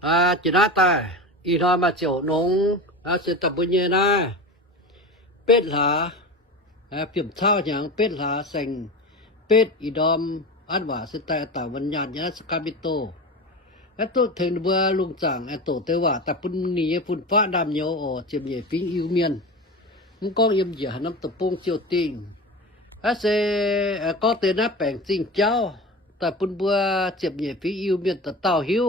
à chỉ nói ta y nói mà chiều nông à sẽ tập bao nhiêu na bết là à phim thao chẳng bết là thành bết y đom ăn quả sẽ tại tại văn nhàn nhá scamito ไอ้ตัวถึงเบื่อลุงจ่างไอ้ตัวเตว่าแต่ปุ่นนี้ปุ่นฟ้าดำเหนียวอ๋อเจียมเหย่ฟิงอิว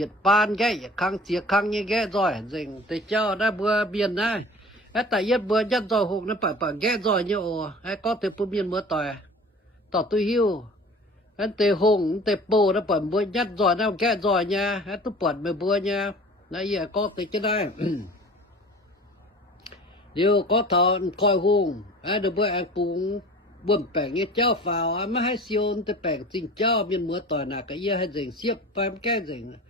งเบื่อเมียนแย่เป็ดหาแสงแย่ไอ้เสตุปัดมันเตอ้วนแปลงไอ้เจ้าแน่ไอ้หน้าอาเจียแย่แปลงอ๋อนี่บ่ก็ห้างเนาะไอ้ตาไอ้ตาไอ้เหยียบได้ปามเกณฑ์ได้เห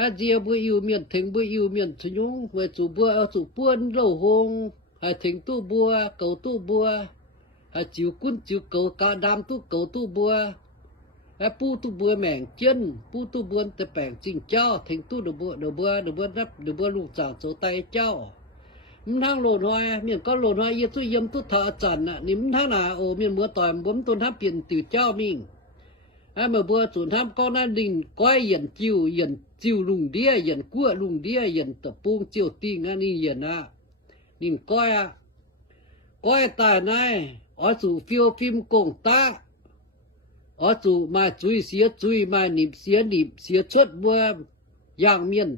อาเจียบ่อิวเมียนถึงบ่อิวเมียนสยุงไว้จู่เบื่อเอาจู่ป้วนเล่าหงให้ถึงตู้บัวเก่าตู้บัวให้จิวกุ้นจิวเก่ากาดามตู้เก่าตู้บัวไอ้ปูตู้เบื่อแมงเจนปูตู้เบื่อแต่แปลงจริงเจ้าถึงตู้เดือเบื่อเดือเบื่อเดือเบื่อนับเดือเบื่อลูกจ่าโจไตเจ้ามันทางโหลดหอยเมียน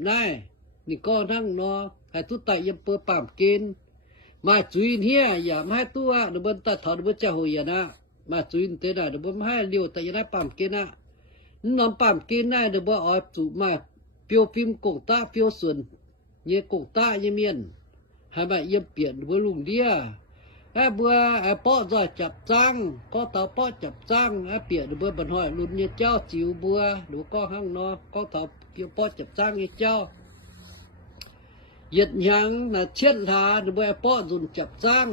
ก็โหลดหอยยี่ตู้เยี่ยมตู้ทา อาจารย์น่ะนี่มันทางหนาโอเมียนเบื่อต่ยผมตุนทับเปลี่ยนตื่นเจ้ามิงไอ้เมื่อเบื่อสุนทับก็นั่นดินก้อยเหยียนจิวเหยียนจิวลุงเดียเหยียนกั้วลุงเดียเหยียนตะปูงเจียวติงอันนี้เหยียนนะนี่ยอะก้อยตายนายอ๋อสู่ฟิวล์มกงตา ở chủ mà chui xía chui mà nịp xía nịp xía chốt bua yang miên nhé chui nịp này nị con thằng nó hay tu tại yếm bơ pàm kên mà chui hia ya mà tu à được bên ta thọ được bên cha hồi ya na mà chui thế nào được bên hai liều tại ya pàm kên à nó pàm kên này được bên ở chủ mà phiêu phim cổ ta phiêu xuân nhé cổ ta nhé miên hay mà yếm biển với lùng đia ไอ้เบื่อไอ้ป้อจะจับจังก็ต่าป้อจับจังไอ้เปียดเบื่อบันหอยรุ่นเนี่ยเจ้าจิ๋วเบื่อดูก็ห้างนอก็ต่าเกี่ยวป้อจับจังเนี่ยเจ้าเหยียดยังนะเช่นทาเบื่อไอ้ป้อรุนจับจัง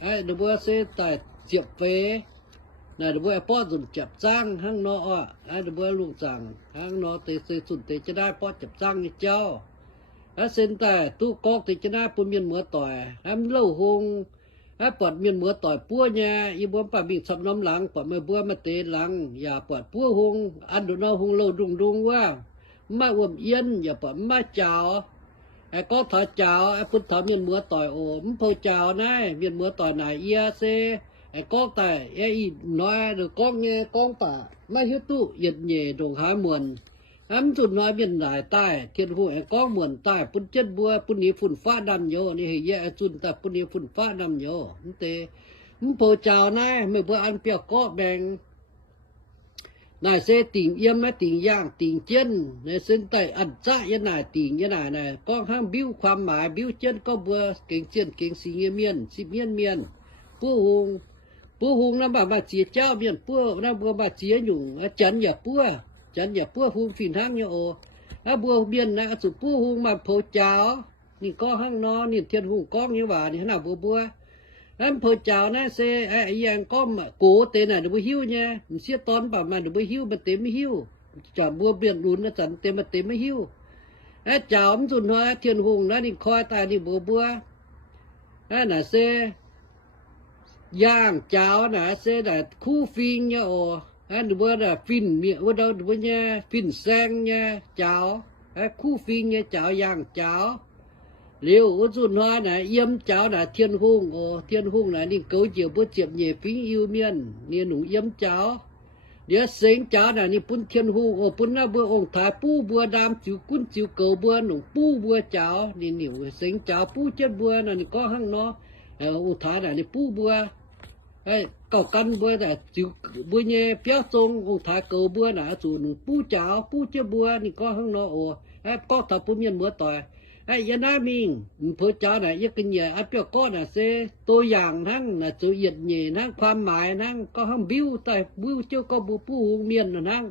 ไอ้เบื่อเสแต่เจียบเฟ นะเดบื่อไอ้ป้อรุ่นจับจังห้างนออะไอ้เดบื่อลุงจังห้างนอเตะเสสุนเตจะได้ป้อจับจังเนี่เจ้าไอ้เส้นแต่ตู้กอกเตะจะได้ปุ่นเมียนเหมือต่อยไอ้เล่าหงไอ้ปอดเมียนเหมือต่อยปัวเนี่ยอีบัวป่าบิงสับน้ำหลังปอดไม่บัวมาเตะหลัง อย่าปอดปัวหงอันดูนอหงโลดุงดุงว่ามาอวมเอียนอย่าปอดมาเจ้าไอ้ก็ถอเจ้าไอ้พุทธเมียนเหมือต่อยโอ้มเพอเจ้านะเมียนเหมือต่อยไหนเอียเซไอ้ก็แต่ไอ้อีน้อยเงี้ ยกองป่าไม่ฮึตุเหยียดเหย่ดงหามวน ám tụt nói biên đại tai thiên vụ ấy có muộn tai phun chất bua phun ní phun phá đâm nhô ní hình dễ chun ta phun ní phun phá đâm nhô thế mình phô chào này mấy bữa ăn bèo có bèn này sẽ tình yếm mấy tình yang tình chân này xin tay ăn cha như này tình như này này con ham biếu ความหมาย biếu chân có bữa kính chân kính xì nghe miên xì miên miên bố hùng bố hùng nó bảo bà chia cháu miên bố nó bữa bà chia nhung chân อย่า bữa ฉันอย่าพัวหูฟินทั้งโยโอถ้าบัวเบียนนะสุปูหูมาโพเจ้านี่ก็ห้างนอนี่เทียนหูก้องอยู่ว่านี่ขนาดบัวบัวอันโพเจ้านะเซไอ้ยังก้อมโกเตน่ะเดี๋ยวหิวเนี่ยเสียตอนประมาเดี๋ยวหิวมันเต็มไม่หิวจะบัวเบียนรุนนะสันเต็มมันเต็มไม่หิวไอ้เจ้ามันสุนหัวเทียนหูนะนี่คอยตายนี่บัวบัวอันน่ะเซย่างเจ้าน่ะเซ น่ะคู่ฟิงเนี่ยโอ anh bữa là phìn miệng bữa đâu bữa nha phìn sang nha chào ai khu phi nghe cháo yang cháo liều ở dùn hoa này yếm cháo là thiên hung ồ thiên hung là nên cấu chiều bữa chiệp nhẹ phí yêu miên nên nụ yếm cháo đĩa sinh cháo là nên bún thiên hung ồ bún na bữa ông thái pu bữa đam chiu cún chiu cầu bữa nụ pu bữa cháo nên nhiều sinh cháo pu chết bữa là nên có hăng nó ờ ông thái là nên pu bữa ấy cậu căn bữa là chiu bữa nhẹ phía sông ông thái cầu bữa là chủ nụ pu cháo pu chết bữa nên có hăng nó ồ ấy có thằng pu miên bữa tỏi ไอ้ยานามิงเพื่อจ้าน่ะยักกันเหย่อเปียก็น่ะเซตัวอย่างทั้งน่ะตัวเหยียดเหย่ทั้งความหมายทั้งก็ห้ามบิ้วแต่บิ้วเจ้าก็บูปูหงเมียนน่ะทั้ง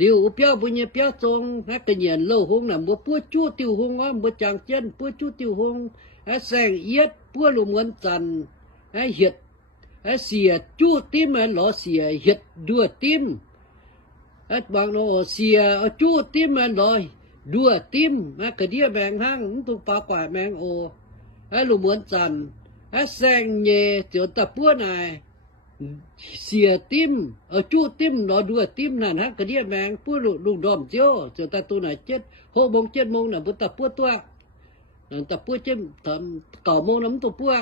liu เปียวบุญเปียวทรงนักกันเหย่โลหงน่ะบัวปัวจู้ติวหงอ้อมบัวจางเจนปัวจู้ติวหงไอ้แสงเอียดปัวลูเหมือนจันไอ้ เห็ดไอ้เสียจู้ติ้มไอ้หล่อเสียเห็ดด้วยติ้มไอ้บางโนเสียจู้ติ้มไอ้หล่อ đua tim á cái đĩa bèn hang tu pa quả mèn ô á lu muốn chăn á sen nhẹ tiểu tập bữa này xìa tim ở chu tim nó đua tim này ha cái đĩa bèn bữa lu lu đom chiếu tiểu ta tu này chết hộ bông chết mông là bữa tập bữa tua tập bữa chết thầm cỏ mông lắm tu bữa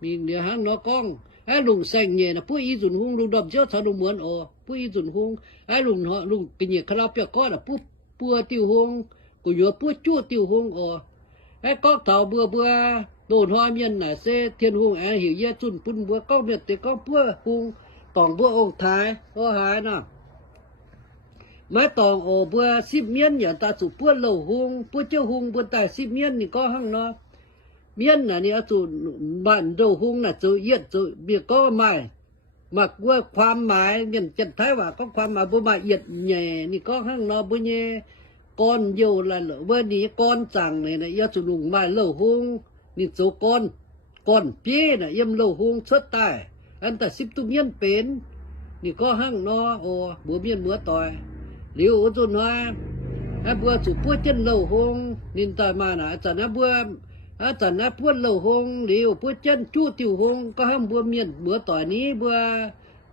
mình nhớ hắn nó งไอ้ลุงแสงเนี่ยนะผู้อีจุนฮุงลุงดอบเจ้าทะลุเหมือนโอผู้อีจุนฮุงอ้ลุงเหาะลุงกินเนี่ยคาราเปียก้อน่ะผู้ปัวติวฮุงกูเหยผู้จู้ติวฮุงโอไอ้ก็เต่าเบื่อเบื่อโดนหอยเมียนน่ะเซเทียนฮุงไอ้หิวเยจุนพุ่นเบื่อก็เมียนแต่ก็ปัวฮุงตองผู้องท้ายโอหายน่ะไม่ตองโอเบื่อสิบเมียนอย่าตาสุปัวเหล่าฮุงผู้เจ้าฮุงบนแต่สิบเมียนนี่ก็หั่งเนาะ เมียนน่ะนี่อาจุบ้านเดาหงน่ะจะเยียดจะเบียก็ไม่มักว่าความหมายเมียนจันท้ายว่าก็ความหมายบ่มาเอียดแหน่นี่ก็หั่งเนาะบ่แหน่ con nhiều là lỡ bữa đi con chẳng này này yêu chủ đùng mà lẩu hung nhìn số con con pie này yếm lẩu hung xuất tài anh ta ship tu miên bến นี่ก็หั่งนอโอ้บัวเมียนบัวต่อยหลิวอุจุนว่าอาบัวสุปัวเจนเหล่าหงนินตายมานะอาจารย์นะบัว อาตนะพวดเหล่าหงเหลียวพวดเจนจู้ติวหงก็ห้ามบัวเมียนบัวต่อนี้บัว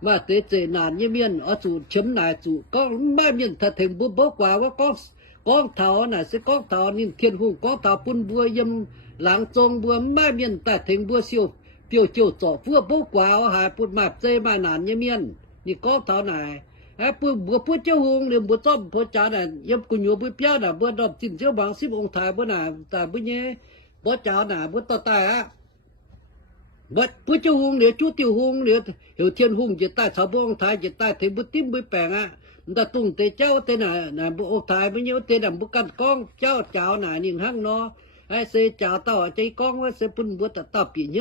มาเตะเจนานเยเมียนอสูชมนาจูก็ไม่เมียนถ้าถึงบัวบกว่าว่าก็กองเถาน่ะสิกองเถานี่เทียนหงกองเถาปุ่นบัวยำหลังจงบัวไม่เมียนแต่ถึงบัวเสียวเปียวเจียวจ่อเพื่บกว่าว่าหายปุ่นมาเจมานานเยเมียนนี่กองเถาไหนไอ้ปุ่นบัวปุ่นเจ้าหงเหลียวบัวต้อมพอจ่าน่ะยำกุญโยบุเปียน่ะบัวดอกจินเจ้าบางสิบองค์ทายบัวหน่ะแต่บุญเงี้ย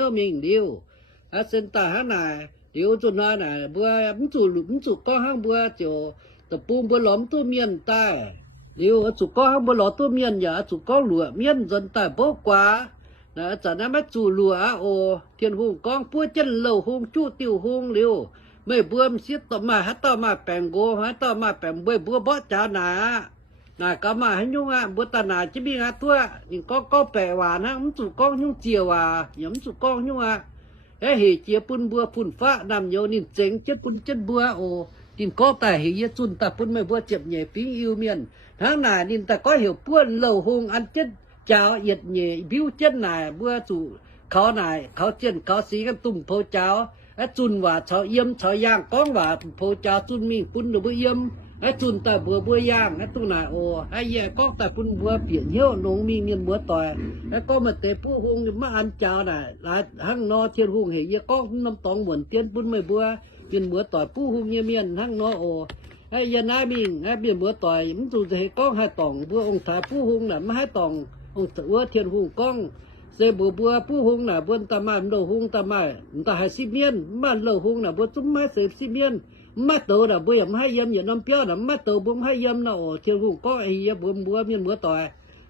อะมีเดียวไอ้เส้นตาหันน่ะเดี๋ยวจุนน่ะน่ะบัวมันจู่มันจู่ก็หังบัวเจียวตะปูบัวหลอมตัวเมียนใต้เดี๋ยวจู่ก็หังบัวหลอตัวเมียนอย่าจู่ก็หลัวเมียนจนใต้โบกว่านะจากนั้นมาจู่หลัวโอเทียนหงกองปัวเจนเหล่าหงจู่ติวหงเร็ว mấy bữa mình xiết tao mà hát tao mà bèn gô hát tao mà bèn bữa bữa bó chả nà nà cả mà hết nhung à bữa ta nà chỉ biết hát tua nhưng có có bè hòa nó không chủ con nhung chiều à nhắm chủ con nhung à ấy hì chia pun bữa pun phá nằm nhiều nên chén chết pun chết bữa ồ nên có tài hì yết chun ta pun mấy bữa chậm nhẹ phím yêu miền tháng nà nên ta có hiểu buôn lầu hùng ăn chết cháo yết nhẹ biêu chết nà bữa chủ เขานายเขาเจนเขาสีกันตุ่มโพเจ้าไอ้จุนว่าชอเยี่ยมชอย่างก้องว่าโพจาจุนมีปุ่นหรือเยี่ยมไอ้จุนแต่บัวบัว กินเบือต่อยผู้หูเมียเมียนทั้งนอโอไอ้ยานาบิงไอ้เบียนเบือต่อยมันตูจะให้กล้องให้ตองเบือองค์ถาผู้หูน่ะม่ให้ตององค์เอือเทียนหูกล้องเสบบือผู้หงน่ะบนตาไมาโลหงตาไมาตาหาซีเมียนมาโลหงน่ะบนจุ้มมาเสบสิเมียนมาโตน่ะบ่ยำให้ยำอย่าน้ำเปรี้ยวน่ะมาโตบ่ให้ยำน่ะโอเทียนหูกล้องไอ้ยาบือเบือเมียนบือต่อย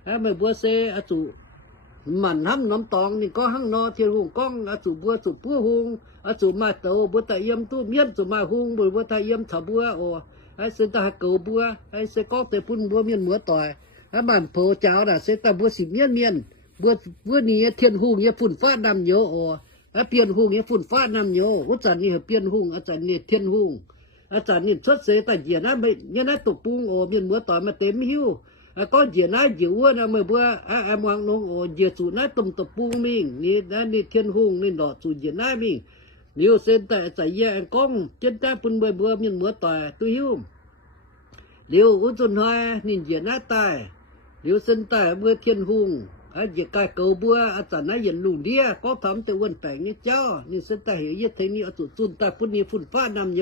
ไอ้ไม่เบือเสอจู มันห้ำน้ำตองนี่ก็หั่งนอเทียนหงก้องอาสูบัวสูบัวหงอาสูมาโตบัวตะเยี่ยมตู้เมียมสูมาหงบัวตะเยี่ยมถบัวโอ้ไอเซตาเกือบัวไอเซก็เตปุ่นบัวเมียนเหมือต่อยไอ้บ้านโพเจ้าน่ะเซตาบัวสีเมียนเมียนบัวบัวนี้เทียนหงเนี่ยฝุ่นฟ้าดำเยอะโอ้ไอเปลี่ยนหงเนี่ยฝุ่นฟ้าดำเยอะอาจารย์นี่เปลี่ยนหงอาจารย์นี่เทียนหงอาจารย์นี่ชดเสตาเยียนะไม่เนี่ยนะตกปุ้งโอ้เมียนเหมือต่อยมาเต็มหิ้ว ก็เจียนาเจียวนะเมื่อเบื่อไอ้มังนงโอเจียสูนะตุ่มตะปูมิงนี่นั่นนี่เทียนหงนี่หนอสูเจียนะมิ่งนิ้วเซนแต่ใส่แย่ก้องเจ็ดตาปุ่นเบื่อเบื่อมันเมื่อต่อยตุ้ยหิ้วเลี้ยวอุจนหอยนี่เจียนาตายเลี้ยวเซนแต่เบื่อเทียนหงไอ้เจียกายเก่าเบื่ออาจารย์นายเย็นลุงเดียก็ทำแต่วันแต่งนี่เจ้านี่เซนแต่เหยียดเทนี่อตุจุนตาปุ่นนี่ฝุ่นฟ้านำโย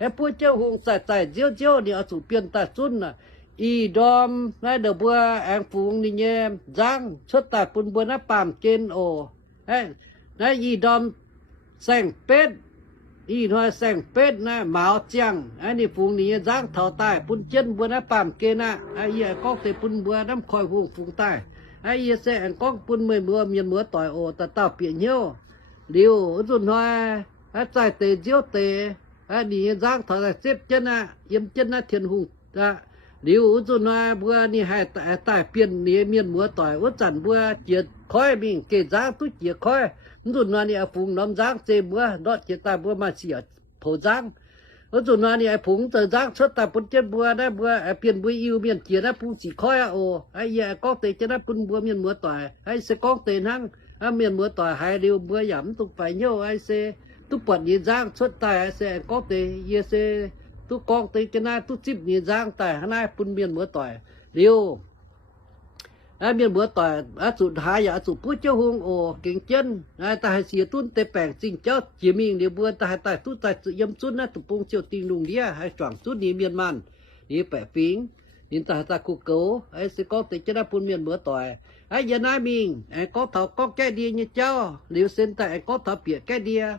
อต่อยผู้หุงไอ้ผู้เจ้าหงใส่ใส่เจียวเจียวเนี่ยสูเปลี่ยนตาจุนน่ะอีดอมน่ะเดบัวแองฟูงนี่เงี้ยจังชดตาปุ่นบัวน่ะปามเกณฑ์โอไอ้น่ะอีดอมแสงเป็ดอีน้อยแสงเป็ดนะหมาเจียงอันนี้ฟูงนี้จ้างเท่าใต้ปุ่นเจนบัวนะปามเกนะไอ้เหี้ยก็เตปุ่นบัวน้ำคอยหูฟูงใต้ไอ้เหี้ยแสงก็ปุ่นเมื่อเมื่อเมียนเมื่อต่อยโอตะเต้าเปียเหี่ยวเดียวจุนน้อยไอ้ใจเตเจียวเต ไอ้นี่จ้างเท่าใต้เจ็บเจนนะเยี่ยมเจนนะเทียนหุงนะเดียวจุนน้อยบัวนี่ให้แต่ใต้เปลี่ยนนี่เมียนเมื่อต่อยอุจันบัวเจียดคอยมิงเกจ้างตุ้เจียคอยรุ่นนั้นนี่ไอ้ผงน้ำจ้ tu bận như giang xuất tài sẽ có tế ye sẽ tu con tế cái này tu chip như giang tài hôm nay phun miền mưa tỏi. Điều à miền mưa tỏi à sụt hai à sụt bút cho hung ồ, kính chân. À tài hay xìa tuôn tê bèn sinh chớ chỉ mình điều bữa tài tài ta tu ta sự yếm suốt na tu bông chiều tình đùng đĩa hay chọn suốt đi miền màn đi bẻ phính nhìn tài tài cụ cố ấy sẽ có thể cho đã phun miền mưa tỏi. Ai giờ nói mình ấy có thảo có cái đi như cháu liều xin tại có thảo bịa cái đi à.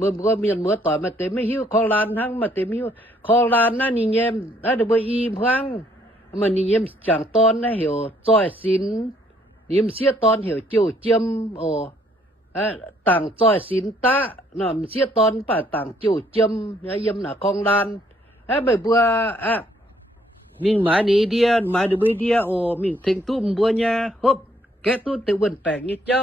เมื่อก็มีเมื่อต่อมาเต็มไม่หิวคอลานทั้งมาเต็มหิวคอลานนั่นนี่เยี่ยมนั่นเดี๋ยอีพังมันนี่เยี่ยมจังตอนนั่นเหี่ยวจ้อยสินนี่ยมเสียตอนเหี่ยวเจียวเจียมโอ้ต่างจ้อยสินตะน่ะเสียตอนป่าต่างเจียวเจียมเยี่ยมน่ะคองลานไอ้ไม่บัวอะมีหมายนี้เดียหมายดูเดียโอ้มิงถึงตุ้มบัวเนี่ยฮึบแกตุ้มเตวันแปลกนี่เจ้า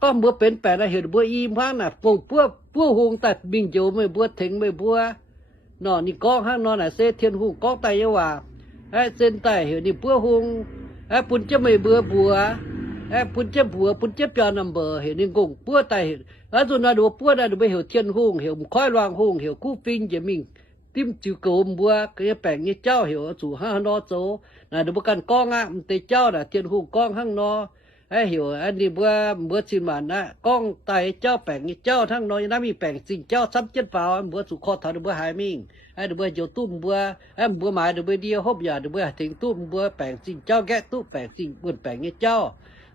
ก็เมื่อเป็นแปดเห็นบัวอีมาน่ะปูปัวปัวหงแตับิงโจไม่บัวถึงไม่บัวนอนี่ก้องห้างนอนอะเสเทียนหูก้องไตยว่าไอ้เส้นไตเห็นนี่ปัวหงไอ้ปุ่นจะไม่เบื่อบัวไอ้ปุ่นจะบัวปุ่นจะเปียนำเบอร์เห็นนี่กงปัวไตเห็นแล้วส่วนน่ะดูปัวได้ดูไปเห็นเทียนหงเห็นค่อยวางหงเห็นคู่ฟิงจะมิงติมจิวโกมบัวก็แปลงนี่เจ้าเหี่ยวสู่ห้างนอโจน่ะดูประกันก้องอะมันเตเจ้าน่ะเทียนหงก้องห้างนอ 哎哟，啊你不不去嘛那，讲在叫病你叫他那那咪病心叫三七八，不住靠他不害命，哎不就ตุ้มเบื่ออันเบื่อ不，哎不买เดียวฮอบยาเดือ好ถึงตุ้มเบื่อแป้งสิเจ้าแกตุ้มแป病心不病你叫，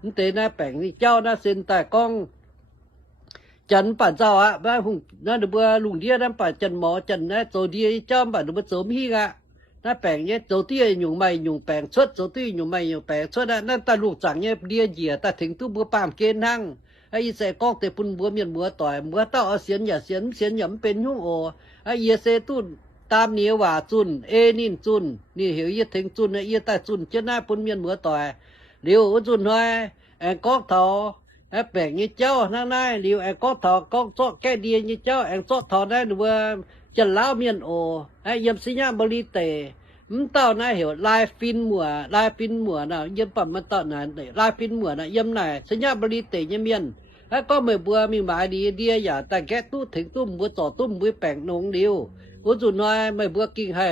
你得แป้ง那现在讲。จัน่าแป้งนี่เจ้านเซนแต่ก้องจันป่าเจ้าอะบ้านหุ่งน่าเดือบลุงเดียน้ำป่าจันหมอจันนะโซเดียจ้อมป่าเดือบโสมพี่กะ cháu bản được bữa sớm hi à 那病嘢做啲嘢用咪用病出，做啲用咪用病出啊！那大陆长嘢啲嘢，但停都冇办见行。ไอ้เสกอกแต่ปุ่นบัวเมียนบัวต่อยบัวเต้าเอาเสียนอย่าเสียนเสียนหย่ำเป็นยุ่งโอไอ้เยเซตุนตามเนียว่าจุนเอนินจุนนี่เหี่ยวเยถึงจุนไอ้เยแต่จุนเจ้าหน้าปุ่นเมียนบัวต่อยเดี๋ยวจุนห้อยไอ้กอกเถาไอ้แปลงยี่เจ้านั่นนายเดี๋ยวไอ้กอกเถากอกโซแก่เดียยี่เจ้าไอ้โซเถาได้หรือว่า จะเล่าเมียนโอไอ้ยมสิญญาบริเตมันเต่านะเหวลายฟินหมัวลายฟินหมัวนะยมปั่นมันเต่านะลายฟินหมัวนะยมไหนสัญญาบริเตยมเมียนแล้วก็เมื่อบัวมีหมายดีเดียอย่าแต่แกตู้ถึงตุ้มบัวต่อตุ้มบัวแป่งนงเดียวกูจุน้อยไม่เบื่อกิ่งให้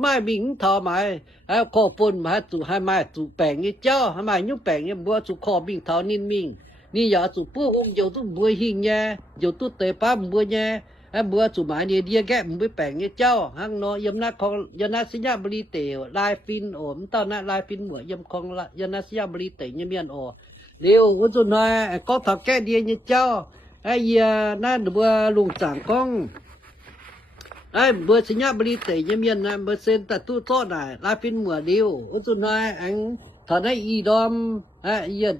ไม่มิงทอไม้ไอ้ขอปนมาจุให้ไมาจุแป่งนี่เจ้าให้ไม้ยุ่งแป่งนี่บัวจุขอมิงทอนินมิงนี่อย่าจุปู้องเดียวตุ้มบัวหิงแย่เดียวตุ้เตะป้ามบัวแย่ ไอ้บัวสุมาเนี่ยเดียแกมึงไปแปลงเนี่ยเจ้าหังนาะยำนักของยนักสิญญาบริเตวลายฟินโอมตอนนั้นลายฟินหัวยำของยนักสิญญาบริเตเนี่ยเมียนโอเดี๋ยววันสุดท้ายก็ถักแกเดียเนี่ยเจ้าไอ้เหี้ยนั่นบัวลุงจางกองไอ้บัวสิญญาบริเตเนี่ยเมียนนะบัวเซนแต่ตู้โต๊ะน่ะลายฟินหัวเดียววันสุดท้ายอังถอนให้อีดอมไอ้เหี้ย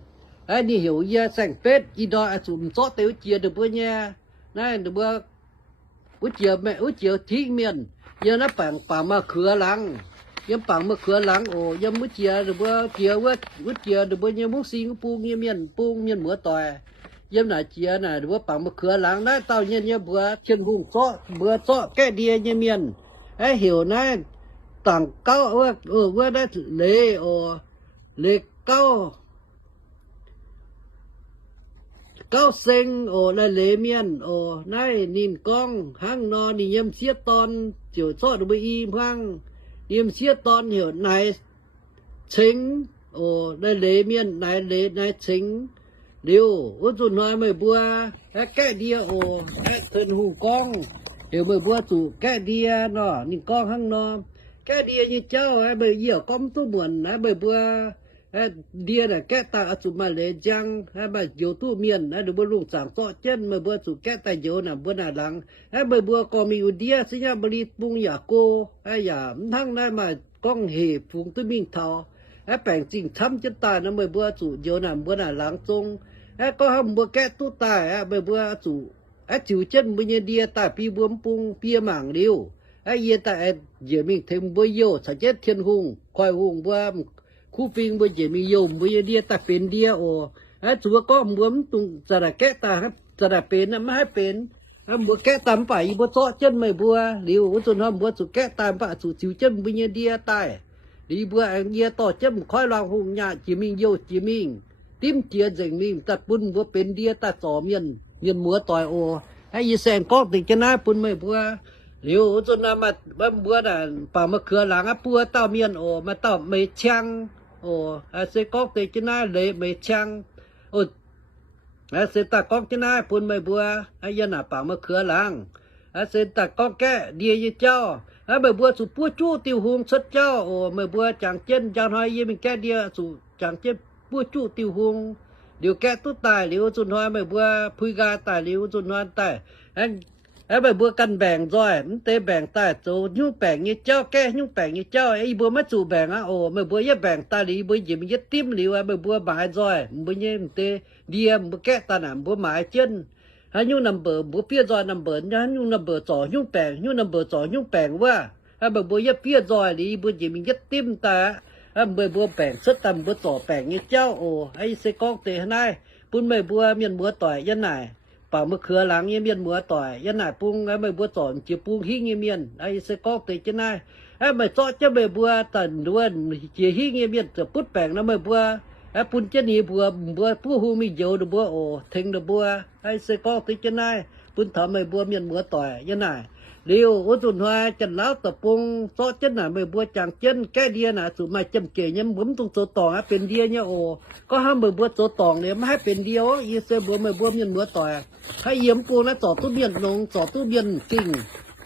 ไอ้นี่หิวเหี้ยแสงเป็ดอีดอมอสุ่มโตเตียวเจียเดือบบั อุ้ยเจียแม่อุ้ยเจียทิ้เมียนยังนับปังปังมาเขือหลังยังปังมาเขือหลังโอ้ยังมุ้ยเจียหรือว่าเจียว่าอุ้ยเจียหรือว่ายังมุ้งซิงปูงี้เมียนปูงเมียนเหมือต่อยยังหน่าเจียหน่าหรือว่าปังมาเขือหลังนั้นเต่าเงี้ยเงี้ยเบื่อเชียนหุ่งซ้อเบื่อซ้อแก้เดียเงี้ยเมียนไอ้เหี่ยวนะต่างเก้าว่าเออว่าได้เลโอเลยเก้า ก้าเซงโอ้นายเลเมียนโอ้ในนิ่นกองห้างนอนี่เยี่ยมเสียตอนเจียวซอดไปอีพังยี่มเสียตอนเหี่ยวนายเชงโอ้นายเลเมียนนายเลนายเชงเดียวว่าจุน้อยไม่บัวแก่เดียโอ้แก่เทินหูกองเดี๋ยวไม่บัวจุแก่เดียนอนิ่นกองห้างนอนแก่เดียยี่เจ้าไอ้เบย์เหี่ยวก้มตัวเหมือนไอ้เบย์บัว dia là cái ta chủ mà lệ giang ai bà dấu tu miền ai được bữa lùng sảng sọ chân mà bữa chủ cái ta dấu là bữa nào lắng ai bữa bữa có mi u dia sinh ra beli bung ya cô ai ya thằng này mà con hề phụng tôi mình thọ ai bèn trình thăm chân ta nó mới bữa chủ dấu là bữa nào lắng chung ai có hầm bữa cái tu tài ai bữa bữa chủ ai chịu chân bữa như dia ta pi bướm bung pi mảng liu ai ye ta ai giờ mình thêm bữa yêu sẽ chết thiên hùng khoai hùng bữa คู่ฟิงบ่เจมีโยมบ่เดียตาเป็นเดียโอไอ้ตัวก็มวมตุงสระแกะตาครับสระเป็นนะไม่ให้เป็นอะบัวแกะตามไปบัวโซเ chân ไม่บัวหลิวจนหอมบัวสุแกะตามปะสุจิวเ chân บ่เดียตายดีบัวอังเดียต่อเ chân ค่อยลองหงญาจิมิงโยจิมิงติ้มเจียเจงมิงตัดปุ้นบัวเป็นเดียตาสอมียนเมียนมัวต่อยโอไอ้ยีแสงก็ติดจะหน้าปุ้นไม่บัว liu cho na mà bấm bữa là bảo mà cửa làng á bữa tao miền ồ mà tao mấy chăng ồ à sẽ có cái chân na lệ mấy chăng ồ à sẽ ta có chân na phun mấy bữa à giờ nào bảo mà cửa làng à sẽ ta có cái địa như cháu à mấy bữa sụp bữa chu tiêu hùng xuất cháu ồ mấy bữa chẳng chân chẳng hỏi gì mình cái địa sụp chẳng chân bữa chu tiêu hùng điều cái tốt tài liu cho nói mấy bữa phui ga tài liu cho nói tài anh ไอ้ใบบัวกันแบ่งจ้อยมันเตะแบ่งตาโจยุ่งแบ่งยี่เจ้าแก่ยุ่งแบ่งยี่เจ้าไอ้บัวมาจู่แบ่งอะโอ้ใบบัวยี่แบ่งตาลีบัวยี่มันยี่ติ้มหลิวไอ้ใบบัวหมายจ้อยมันบัวยี่มันเตะเดียมบัวแก่ตาห ป่ามะเขือหลังเยี่ยมเยียนเหมือต่อยยันหนาปุ้งไอ้ไม่บัวต่อนจีปุ้งหิ้งเยี่ยมเยียนไอ้เสกอกติดจะนายไอ้ไม่ซ้อจะไม่บัวตันด้วนจีหิ้งเยี่ยเยียนจะพุดแปลงนะไม่บัวไอ้ปุ้นจะหนีบัวบัวผู้หูมีเยอะดบัวโอเทงดบัวไอ้เสกอกติดจะนาย ปืนถามไม่บัวเมียนเหมือต่อยยันไหนเดียวอุจุนหัวจันแล้วตะปงซอจันหน่ะไม่บัวจางจันแก้เดียน่ะสุมาจำเกยยังบุ้มตรงโซตองอะเป็นเดียเนี่ยโอก็ห้ามไม่บัวโซตองเลยไม่ให้เป็นเดียวอีเซบัวไม่บัวเมียนเหมือต่อยให้เยี่ยมปูนะสอดตู้เบียนลงสอดตู้เบียนจริง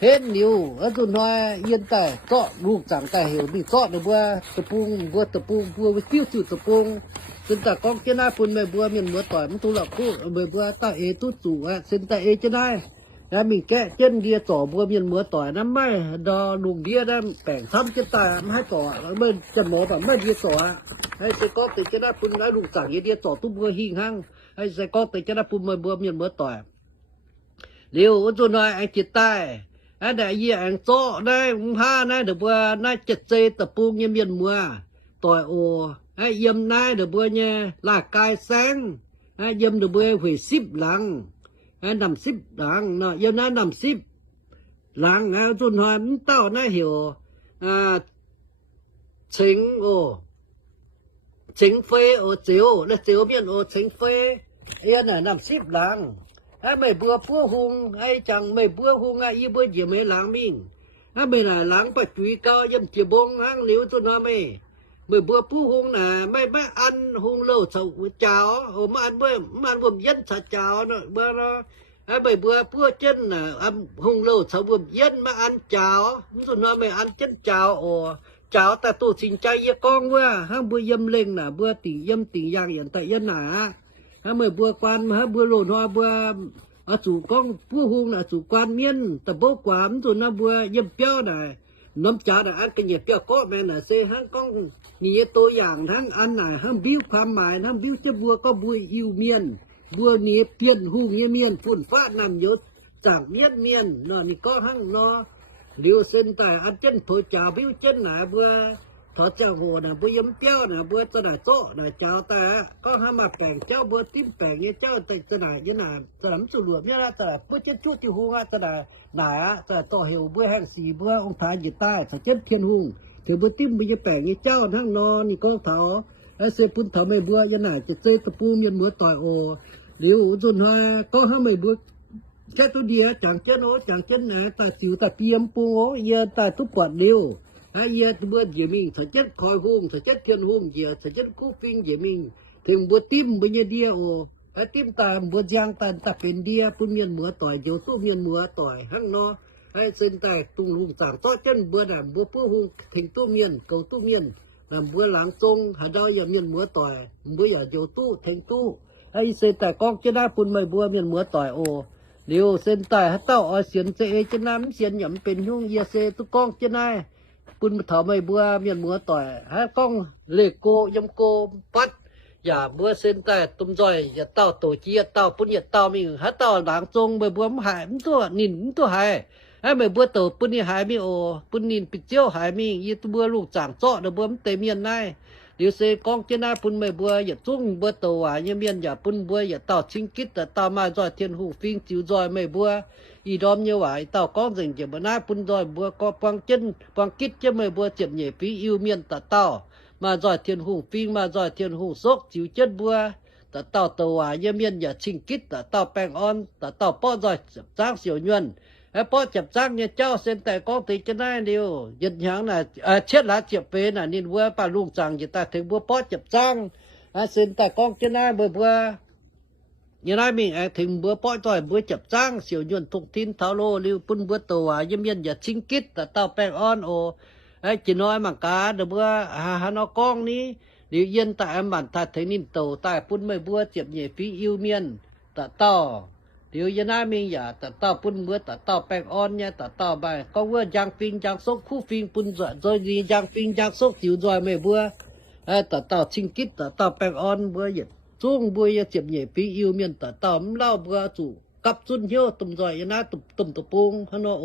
เห็นอยู่เออตัวน้อยเย็นแต่ก็ลูกจังแต่เหี่ยวนี่ก็เดือบัวตะปูงบัวตะปูงบัววิสิวสิวตะปูงเส้นแต่ก้องเจ้าหน้าปุ่นไม่บัวเมียมื่อต่อยมันตุลักกูเบบัวตาเอตุจู่ะเส้นแต่เอจะได้แล้วมีแกเจ้นเดียต่อบัวเมียมื่อต่อยนะไม่ดอลูกเดียนะแป่งซ้ำเจ้าตาไม่ต่อไม่จะหมอแบบไม่เดียต่อให้เจ้าก็ติดเจ้าหน้าปุ่นแล้วลูกจังเดียต่อตุ้มบัวหิ้งห้างให้เจ้าก็ติดเจ้าหน้าปุ่นไม่บัวเมียมื่อต่อยเดี๋ยวตัวน้อยไอ้จิตใต้ ไอ้ได้ยี่แองโซ่ได้ผ้าได้เดี๋ยวบัวน่าจัดเจตะปูเงียเมียนเหมือต่อยโอไอ้เยี่ยมนายเดี๋ยวบัวเนี่ยลากกายแสงไอ้เยี่ยมเดี๋ยวบัวหุยสิบหลัง à, nằm xếp đáng nó yêu nó nằm xếp làng à tuần hoa mình tao nó hiểu à chính ô chính phê ô chiếu nó chiếu miền ô chính phê yên là nằm xếp làng à mày bữa bữa hung ai chẳng mày bữa hung ai y bữa gì mấy làng mình à mày là làng phải truy cao dân chỉ bông hang liếu tuần hoa mày mày bữa bữa hung là mày bắt ăn hung lâu sầu cháo ô mà ăn bữa mà ăn bữa dân sạch cháo nó bữa nó ไอ้ใบบัวพวกเจนน่ะอันหงโลสาวบเย็นมาอันเจ้ามันสุนว่าไม่อั นเจนเจ้าเมื่อบัวกวนมาบัวโลนว่าบัวอาสู่กองผู้หงน่ะสู่กวนเมียนต่โบกวามสุนว่าบัวยำเปี้ยวน่ะน้ำจาน่ะอันกันเหยียบเปี้ยวก็แม่น่ะเซห้างกองนี่ตัวอย่างทั้งอันน่ะห้างบิ้วความหมายห้างบิ้วจะบัวก็บัวอิวเมียนบัวนี้เปลี่ยนหูเงี้ยเมียนฝุ่นฟ้านำยศจากเมียนเมียนนอนี่ก็หั่งนอเลียวเส้นแต่อันเจนโผจ่าบิวเจนหนาบัวถอดเจ้าโหนะบัวเปี้ยวนะบัวตะหนาโตนะเจ้าแต่ก็ห้ามาแปลงเจ้าบัวติ้มแปลงเนี่ยเจ้าแต่ตะหนาเยนาตะหน่ะบัว เจนชุดที่หูตะหนาหนาแต่ต่อเหวบัวแห้งสีบัวองค์ฐานยีใต้ถ้าเจนเทียนหุงถือบัวติ้มบัวแปลงเนี่ยเจ้าทั้งนอนี่ก็เถาไอ้เสปุ่นเถาไม่บัวยนาจะเจตะปูเมียนเหมือต่อยโอ liệu dồn hoa có hai mấy bước cái tôi đi chẳng chân nó chẳng chân nè ta chịu ta tiêm pu giờ ta túc quạt liều hay giờ tôi bữa gì mình thật chất khỏi hung thật chất chân hung giờ thật chất cú pin gì mình thì bữa tim bây giờ đi ô cái tim ta bữa giang ta ta เป็น dia pun miền mưa tỏi dầu tu miền mưa tỏi hăng nó hay xin ta tung lùng sảng to chân bữa làm bữa pu hung thành tu miền cầu tu miền làm bữa láng sông hà đau giờ miền mưa tỏi bữa giờ dầu tu thành tu ไอ้เส้นแต่กองจะได้ปุ่นไม่บัวเมียนเหมือต่อยโอเดี๋ยวเส้นแต่ฮัตเต้าอเสียนเจเอจะน้ำเสียนหย่ำเป็นยุ่งเยเซตุกองจะได้ ปุ่นถอไม่บัวเมียนมัวต่อยฮะก้องเลโกยมโกปัดอย่าเบื่อเส้นแต่ตุ้มจอยอย่าเต้ตัวเจียเต่าปุ่นอย่าเต่ามีฮะเต่าหลังจงไใบบัวมหายมตัวนินตัวหายฮะใบบัวโตปุ่นนี่หายมีโอปุ่นนินปิดเจียวหายมียี่ตัวบัวลูกจางเจาะเดือบบัวมเเมียนนายเดี๋ยวเซกองเจ้าน่าปุ่นไม่บัวอย่าจุ้งบัวโตว่าเยี่ยเมียนอย่าปุ่นบัวอย่าเต่าชิงกิดแต่เต่ามาจอยเทียนหูฟิงจิวจอยไม่บัว chính kít ta tàu bèn on ta tàu bỏ rồi giang xỉu nhuần ไอ้พ่อจับจ้างเนี่ยเจ้าเส้นแต่ก็ติจะได้เดียวยันยังน่ะเออเช็ดละเจ็บเป็นน่ะนี่วัวป้าลุงจังจะตาถึงบัวพ่อจับจ้างไอ้เส้นแต่ก็จะได้เบื่อเบื่อยังได้มีไอ้ถึงเบื่อพ่อต่อยเบื่อจับจ้างเสียวยนทุกทินเท้าโลริวปุ่นเบื่อตัวยิ้มเย็นอย่าชิงกิดแต่เต้าแป้งอ่อนโอไอ้จีน้อยมังกาเดือเบื่อ หาหานอกองนี้เดี๋ยวเย็นแต่อันบันทัดเทนินโตแต่ปุ่นไม่เบื่อเจ็บเหย่ฟีอิวเมียนแต่เต้า điều dân ai mình giả ta tao pun mưa ta tao bèn on nha ta tao bài có vừa giang phim giang sốc khu phim pun rồi rồi gì giang phim giang sốc chịu rồi mày vừa à ta tao chinh kít ta tao bèn on ช่วงบุยเจ็บเหยปียิวเมียนแต่ตามเล่าเบื่อจู่กับจุนเหี้ยตุ่มใจยันน่าตุ่มตุ่มตะปงพนอ